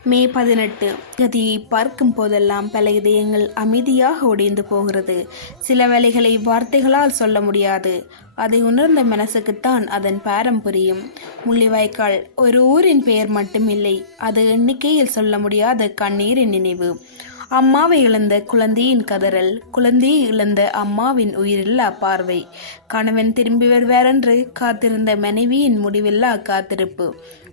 மே 18 கதியை பார்க்கும் போதெல்லாம் பல இதயங்கள் அமைதியாக உடைந்து போகிறது. சில வேளைகளை வார்த்தைகளால் சொல்ல முடியாது. அதை உணர்ந்த மனசுக்குத்தான் அதன் பாரம் புரியும். முள்ளிவாய்க்கால் ஒரு ஊரின் பெயர் மட்டுமில்லை, அது எண்ணிக்கையில் சொல்ல முடியாத கண்ணீரின் நினைவு. அம்மாவை இழந்த குழந்தையின் கதறல், குழந்தையை இழந்த அம்மாவின் உயிரில்லா பார்வை, கணவன் திரும்பி வருவாரென்று காத்திருந்த மனைவியின் முடிவில்லா காத்திருப்பு,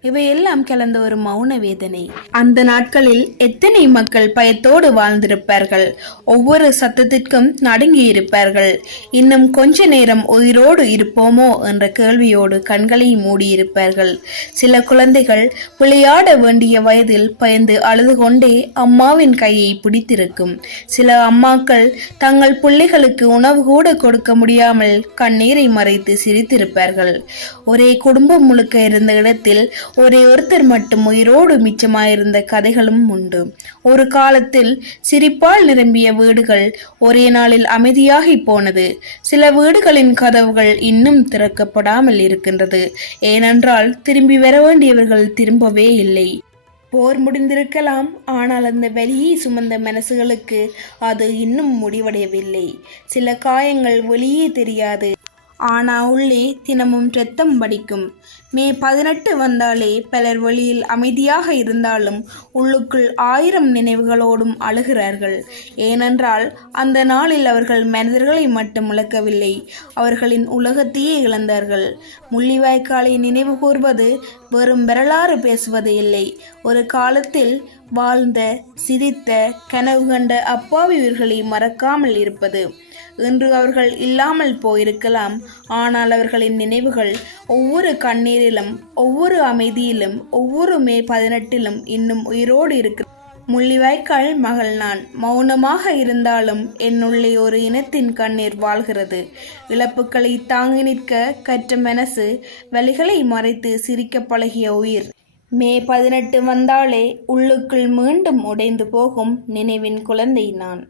இவையெல்லாம் கலந்த ஒரு மௌன வேதனை. அந்த நாட்களில் எத்தனை மக்கள் பயத்தோடு வாழ்ந்திருப்பார்கள். ஒவ்வொரு சத்தத்திற்கும் நடுங்கி இருப்பார்கள். இன்னும் கொஞ்ச நேரம் உயிரோடு இருப்போமோ என்ற கேள்வியோடு கண்களை மூடியிருப்பார்கள். சில குழந்தைகள் விளையாட வேண்டிய வயதில் பயந்து அழுது கொண்டே அம்மாவின் கையை பிடித்திருக்கும். சில அம்மாக்கள் தங்கள் பிள்ளைகளுக்கு உணவு கூட கொடுக்க முடியாமல் கண்ணீரை மறைத்து சிரித்திருப்பார்கள். ஒரே குடும்பம் முழுக்க இருந்த இடத்தில் ஒரே ஒருத்தர் மட்டும் உயிரோடு மிச்சமாயிருந்த கதைகளும் உண்டு. ஒரு காலத்தில் சிரிப்பால் நிரம்பிய வீடுகள் ஒரே நாளில் அமைதியாகி போனது. சில வீடுகளின் கதவுகள் இன்னும் திறக்கப்படாமல் இருக்கின்றது. ஏனென்றால் திரும்பி வர வேண்டியவர்கள் திரும்பவே இல்லை. போர் முடிந்திருக்கலாம், ஆனால் அந்த வலியை சுமந்த மனசுகளுக்கு அது இன்னும் முடிவடையவில்லை. சில காயங்கள் வெளியே தெரியாது, ஆனால் உள்ளே தினமும் இரத்தம் வடிக்கும். மே 18 வந்தாலே பலர் வெளியில் அமைதியாக இருந்தாலும் உள்ளுக்குள் 1000 நினைவுகளோடும் அழுகிறார்கள். ஏனென்றால் அந்த நாளில் அவர்கள் மனிதர்களை மட்டும் இழக்கவில்லை, அவர்களின் உலகத்தையே இழந்தார்கள். முள்ளிவாய்க்காலை நினைவு கூர்வது வெறும் வரலாறு பேசுவது இல்லை, ஒரு காலத்தில் வாழ்ந்த, சிரித்த, கனவு கண்ட அப்பாவி உயிர்களை மறக்காமல் இருப்பது. இன்று அவர்கள் இல்லாமல் போயிருக்கலாம், ஆனால் அவர்களின் நினைவுகள் ஒவ்வொரு கண்ணீரிலும், ஒவ்வொரு அமைதியிலும், ஒவ்வொரு மே 18 இன்னும் உயிரோடு இருக்கு. முள்ளிவாய்க்கால் மகள் நான். மௌனமாக இருந்தாலும் என்னுள்ளே ஒரு இனத்தின் கண்ணீர் வாழ்கிறது. இழப்புகளை தாங்கி நிற்க கற்ற மனசு, வலிகளை மறைத்து சிரிக்க பழகிய உயிர். மே 18 வந்தாலே உள்ளுக்குள் மீண்டும் உடைந்து போகும் நினைவின் குழந்தை நான்.